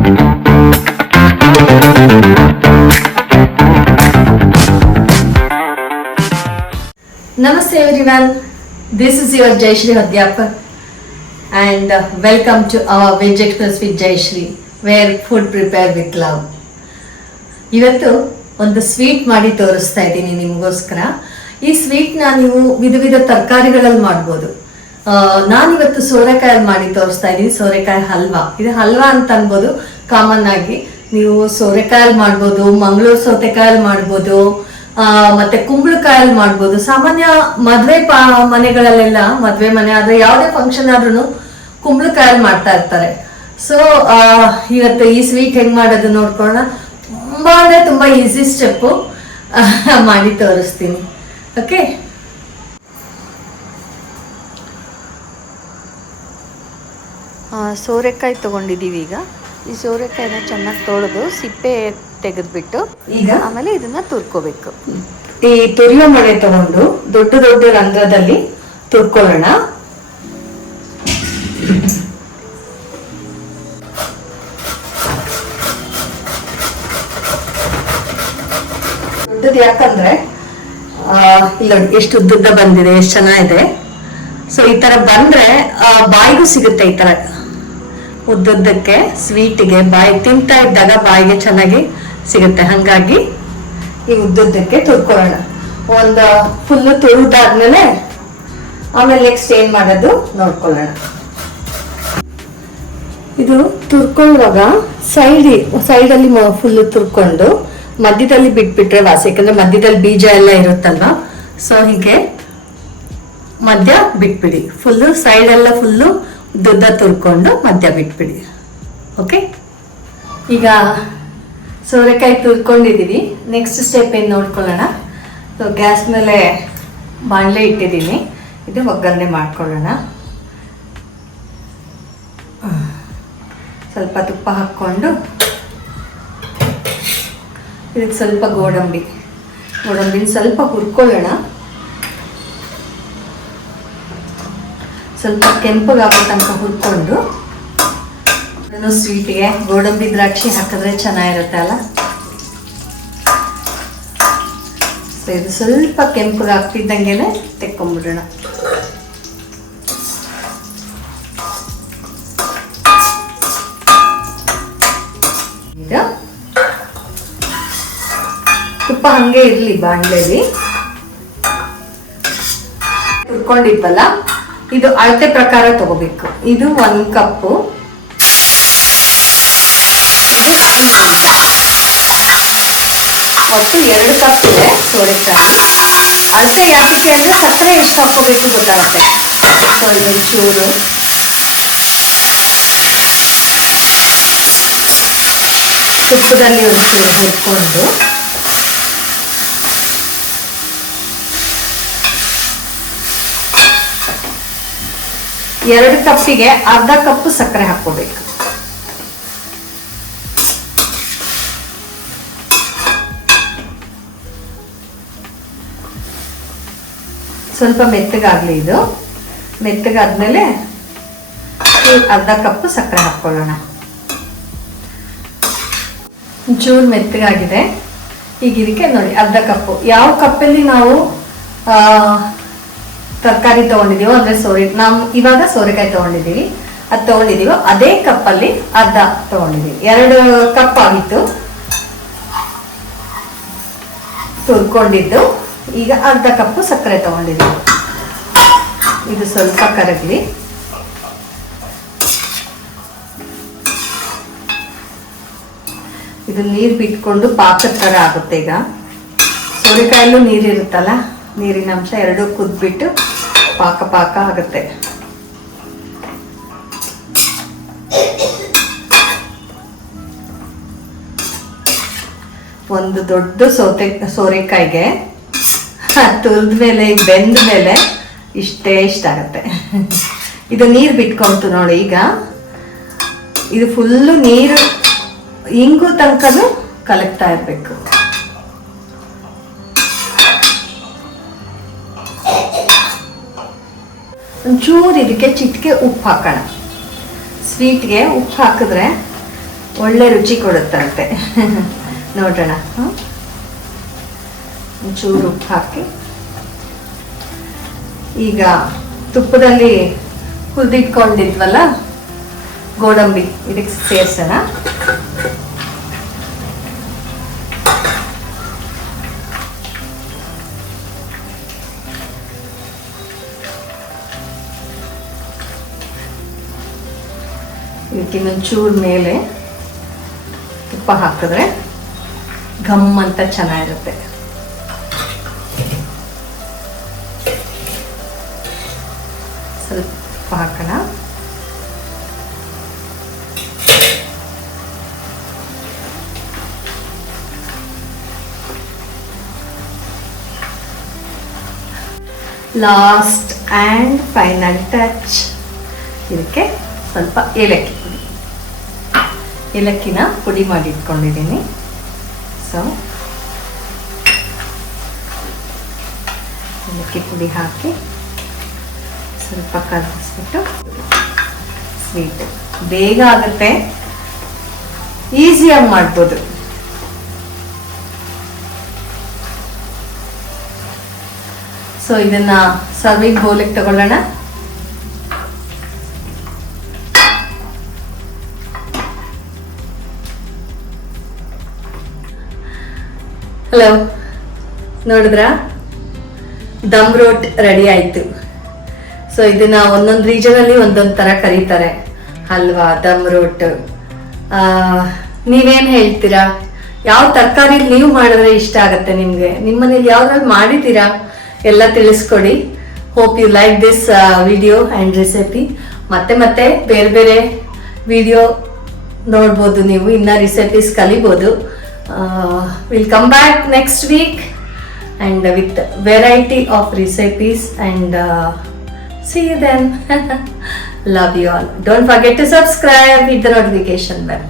Namaste everyone, this is your Jayashree Hadhyapar and welcome to our Veg Express with Jayashree where food prepared with love. ಇವತ್ತು ಒಂದು sweet ಮಾಡಿ ತೋರಿಸ್ತಾ ಇದ್ದೀನಿ ನಿಮಗೋಸ್ಕರ. ಈ ಸ್ವೀಟ್ನ ನೀವು ವಿಧ ವಿಧ ತರಕಾರಿಗಳಲ್ಲಿ ಮಾಡ್ಬೋದು. ನಾನಿವತ್ತು ಸೋರೆಕಾಯಲ್ಲಿ ಮಾಡಿ ತೋರಿಸ್ತಾ ಇದ್ದೀನಿ, ಸೋರೆಕಾಯಿ ಹಲ್ವಾ. ಇದು ಹಲ್ವಾ ಅಂತ ಅನ್ಬೋದು. ಕಾಮನ್ ಆಗಿ ನೀವು ಸೋರೆಕಾಯಲ್ಲಿ ಮಾಡ್ಬೋದು, ಮಂಗಳೂರು ಸೌತೆಕಾಯಲ್ಲಿ ಮಾಡ್ಬೋದು, ಮತ್ತೆ ಕುಂಬಳಕಾಯಲ್ಲಿ ಮಾಡ್ಬೋದು. ಸಾಮಾನ್ಯ ಮದ್ವೆ ಮನೆಗಳಲ್ಲೆಲ್ಲ, ಮದ್ವೆ ಮನೆ ಆದ್ರೆ ಯಾವುದೇ ಫಂಕ್ಷನ್ ಆದ್ರೂ ಕುಂಬಳಕಾಯಲ್ಲಿ ಮಾಡ್ತಾ ಇರ್ತಾರೆ. ಸೊ ಇವತ್ತು ಈ ಸ್ವೀಟ್ ಹೆಂಗ್ ಮಾಡೋದು ನೋಡ್ಕೊಳ್ಳೋಣ. ತುಂಬಾ ಅಂದ್ರೆ ತುಂಬಾ ಈಸಿ ಸ್ಟೆಪ್, ಮಾಡಿ ತೋರಿಸ್ತೀನಿ. ಓಕೆ, ಸೋರೆಕಾಯಿ ತಗೊಂಡಿದ್ದೀವಿ. ಈಗ ಈ ಸೋರೆಕಾಯಿನ ಚೆನ್ನಾಗಿ ತೊಳೆದು ಸಿಪ್ಪೆ ತೆಗೆದ್ಬಿಟ್ಟು ಈಗ ಆಮೇಲೆ ಇದನ್ನ ತುರ್ಕೋಬೇಕು. ಈ ತುರಿಯೋ ಮಳೆ ತಗೊಂಡು ದೊಡ್ಡ ದೊಡ್ಡ ರಂಧ್ರದಲ್ಲಿ ತುರ್ಕೊಳ್ಳೋಣ. ದೊಡ್ಡದು ಯಾಕಂದ್ರೆ ಇಲ್ಲ ಎಷ್ಟು ಉದ್ದುದ್ದ ಬಂದಿದೆ, ಎಷ್ಟು ಚೆನ್ನಾಗಿದೆ. ಸೊ ಈ ತರ ಬಂದ್ರೆ ಬಾಯಿಗೂ ಸಿಗುತ್ತೆ. ಈ ತರ ಉದ್ದುದ್ದಕ್ಕೆ ಸ್ವೀಟಿಗೆ ಬಾಯಿ ತಿಂತಾ ಇದ್ದಾಗ ಬಾಯಿಗೆ ಚೆನ್ನಾಗಿ ಸಿಗುತ್ತೆ. ಹಂಗಾಗಿ ಈ ಉದ್ದುದ್ದಕ್ಕೆ ತುರ್ಕೊಳ್ಳೋಣ. ಒಂದು ಫುಲ್ಲು ತುರಿದಾದ್ಮೇಲೆ ಆಮೇಲೆ ನೆಕ್ಸ್ಟ್ ಏನ್ ಮಾಡೋದು ನೋಡ್ಕೊಳ್ಳೋಣ. ಇದು ತುರ್ಕೊಳ್ಳುವಾಗ ಸೈಡಲ್ಲಿ ಫುಲ್ಲು ತುರ್ಕೊಂಡು ಮಧ್ಯದಲ್ಲಿ ಬಿಟ್ಬಿಟ್ರೆ ವಾಸಿ. ಯಾಕಂದ್ರೆ ಮಧ್ಯದಲ್ಲಿ ಬೀಜ ಎಲ್ಲ ಇರುತ್ತಲ್ವಾ. ಸೊ ಹೀಗೆ ಮಧ್ಯ ಬಿಟ್ಬಿಡಿ. ಫುಲ್ಲು ಸೈಡ್ ಎಲ್ಲ ಫುಲ್ಲು ದುಡ್ಡ ತುರ್ಕೊಂಡು ಮಧ್ಯ ಬಿಟ್ಬಿಡಿ. ಓಕೆ, ಈಗ ಸೋರೆಕಾಯಿ ತುರ್ಕೊಂಡಿದ್ದೀವಿ. ನೆಕ್ಸ್ಟ್ ಸ್ಟೆಪ್ ಏನು ನೋಡ್ಕೊಳ್ಳೋಣ. ಸೊ ಗ್ಯಾಸ್ ಮೇಲೆ ಬಾಣಲೆ ಇಟ್ಟಿದ್ದೀನಿ. ಇದು ಒಗ್ಗರಣೆ ಮಾಡ್ಕೊಳ್ಳೋಣ. ಸ್ವಲ್ಪ ತುಪ್ಪ ಹಾಕ್ಕೊಂಡು ಇದಕ್ಕೆ ಸ್ವಲ್ಪ ಗೋಡಂಬಿನ ಸ್ವಲ್ಪ ಹುರ್ಕೊಳ್ಳೋಣ. ಸ್ವಲ್ಪ ಕೆಂಪಗಾಗೋ ತನಕ ಹುರ್ಕೊಂಡು, ಸ್ವೀಟ್ಗೆ ಗೋಡಂಬಿ ದ್ರಾಕ್ಷಿ ಹಾಕಿದ್ರೆ ಚೆನ್ನಾಗಿರುತ್ತೆ ಅಲ್ಲ. ಸೊ ಇದು ಸ್ವಲ್ಪ ಕೆಂಪಗಾಗ್ತಿದ್ದಂಗೆನೆ ತೆಕ್ಕೊಂಡ್ಬಿಡೋಣ. ಈಗ ತುಪ್ಪ ಹಂಗೆ ಇರ್ಲಿ ಬಾಣಲೆಯಲ್ಲಿ. ಹುರ್ಕೊಂಡಿದ್ವಲ್ಲ, ಇದು ಅಳತೆ ಪ್ರಕಾರ ತಗೋಬೇಕು. ಇದು 1 ಕಪ್ಪು, ಇದು ಕಾಯಿ ಒಟ್ಟು 2 ಕಪ್ ಇದೆ ಸೋರೆಕಾಯಿ. ಅಳತೆ ಯಾಕೆ ಅಂದ್ರೆ ಸಕ್ಕರೆ ಎಷ್ಟು ಹಾಕೋಬೇಕು ಗೊತ್ತಾಗುತ್ತೆ. ಸೊ ಇದು ಚೂರು ತುಪ್ಪದಲ್ಲಿ ಒಂಚೂರು ಹುರ್ಕೊಂಡು ಎರಡು ಕಪ್ಪಿಗೆ ಅರ್ಧ ಕಪ್ ಸಕ್ಕರೆ ಹಾಕೋಬೇಕು. ಸ್ವಲ್ಪ ಮೆತ್ತಗಾಗ್ಲಿ. ಇದು ಮೆತ್ತಗಾದ್ಮೇಲೆ ಅರ್ಧ ಕಪ್ ಸಕ್ಕರೆ ಹಾಕೊಳ್ಳೋಣ. ಒಂಚೂರು ಮೆತ್ತಗಾಗಿದೆ. ಈಗ ಇದಕ್ಕೆ ನೋಡಿ ಅರ್ಧ ಕಪ್ಪು. ಯಾವ ಕಪ್ಪಲ್ಲಿ ನಾವು ತರಕಾರಿ ತಗೊಂಡಿದೀವೋ ಅಂದ್ರೆ ನಾವು ಇವಾಗ ಸೋರೆಕಾಯಿ ತಗೊಂಡಿದ್ದೀವಿ, ಅದು ತಗೊಂಡಿದೀವೋ ಅದೇ ಕಪ್ಪಲ್ಲಿ ಅರ್ಧ ತಗೊಂಡಿದ್ದೀವಿ. 2 ಕಪ್ ಆಗಿತ್ತು ತುರ್ಕೊಂಡಿದ್ದು. ಈಗ ಅರ್ಧ ಕಪ್ಪು ಸಕ್ಕರೆ ತಗೊಂಡಿದ್ದೀವಿ. ಇದು ಸ್ವಲ್ಪ ಕರಗಲಿ. ಇದು ನೀರು ಬಿಟ್ಕೊಂಡು ಪಾಕದ ಥರ ಆಗುತ್ತೆ. ಈಗ ಸೋರೆಕಾಯಲ್ಲೂ ನೀರಿರುತ್ತಲ್ಲ, ನೀರಿನ ಅಂಶ ಎರಡೂ ಕುದ್ಬಿಟ್ಟು ಪಾಕ ಆಗುತ್ತೆ. ಒಂದು ದೊಡ್ಡ ಸೋರೆಕಾಯಿಗೆ ತುರಿದ ಮೇಲೆ ಬೆಂದ ಮೇಲೆ ಇಷ್ಟ ಆಗುತ್ತೆ. ಇದು ನೀರು ಬಿಟ್ಕೊಂತು ನೋಡಿ. ಈಗ ಇದು ಫುಲ್ಲು ನೀರು ಇಂಗು ತನಕನೂ ಕಲಕ್ತಾ ಇರಬೇಕು. ಒಂಚೂರು ಇದಕ್ಕೆ ಚಿಟಿಕೆ ಉಪ್ಪು ಹಾಕೋಣ. ಸ್ವೀಟ್ಗೆ ಉಪ್ಪು ಹಾಕಿದ್ರೆ ಒಳ್ಳೆ ರುಚಿ ಕೊಡುತ್ತಂತೆ. ನೋಡೋಣ. ಒಂಚೂರು ಉಪ್ಪು ಹಾಕಿ ಈಗ ತುಪ್ಪದಲ್ಲಿ ಹುರಿದಿಟ್ಕೊಂಡಿದ್ವಲ್ಲ ಗೋಡಂಬಿ ಇದಕ್ಕೆ ಸೇರ್ಸೋಣ. ಇದಕ್ಕೆ ಇನ್ನೊಂಚೂರು ಮೇಲೆ ತುಪ್ಪ ಹಾಕಿದ್ರೆ ಘಮ್ ಅಂತ ಚೆನ್ನಾಗಿರುತ್ತೆ. ಸ್ವಲ್ಪ ತುಪ್ಪ ಹಾಕೋಣ. ಲಾಸ್ಟ್ ಆ್ಯಂಡ್ ಫೈನಲ್ ಟಚ್, ಇದಕ್ಕೆ ಸ್ವಲ್ಪ ಏಲಕ್ಕಿ ಪುಡಿ. ಏಲಕ್ಕಿನ ಪುಡಿ ಮಾಡಿ ಇಟ್ಕೊಂಡಿದ್ದೀನಿ. ಸೊ ಏಲಕ್ಕಿ ಪುಡಿ ಹಾಕಿ ಸ್ವಲ್ಪ ಕಲಸಿಬಿಟ್ಟು, ಸ್ವೀಟ್ ಬೇಗ ಆಗುತ್ತೆ, ಈಸಿಯಾಗಿ ಮಾಡ್ಬೋದು. ಸೊ ಇದನ್ನ ಸರ್ವಿಂಗ್ ಬೌಲಿಗೆ ತಗೊಳ್ಳೋಣ. ಹಲೋ, ನೋಡಿದ್ರಾ? ದಮ್ ರೋಟ್ ರೆಡಿ ಆಯಿತು. ಸೊ ಇದನ್ನ ಒಂದೊಂದು ರೀಜನಲ್ಲಿ ಒಂದೊಂದು ಥರ ಕರೀತಾರೆ, ಹಲ್ವಾ, ದಮ್ ರೋಟ್. ನೀವೇನು ಹೇಳ್ತೀರಾ? ಯಾವ ತರಕಾರಿ ನೀವು ಮಾಡಿದ್ರೆ ಇಷ್ಟ ಆಗುತ್ತೆ ನಿಮಗೆ? ನಿಮ್ಮನೇಲಿ ಯಾವ್ದ್ರಲ್ಲಿ ಮಾಡಿದ್ದೀರಾ ಎಲ್ಲ ತಿಳಿಸ್ಕೊಡಿ. Hope you like this video and recipe. ಮತ್ತೆ ಮತ್ತೆ ಬೇರೆ ಬೇರೆ ವಿಡಿಯೋ ನೋಡ್ಬೋದು ನೀವು, ಇನ್ನ ರೆಸಿಪೀಸ್ ಕಲಿಬೋದು. We'll come back next week and with variety of recipes and see you then. Love you all. Don't forget to subscribe, hit the notification bell.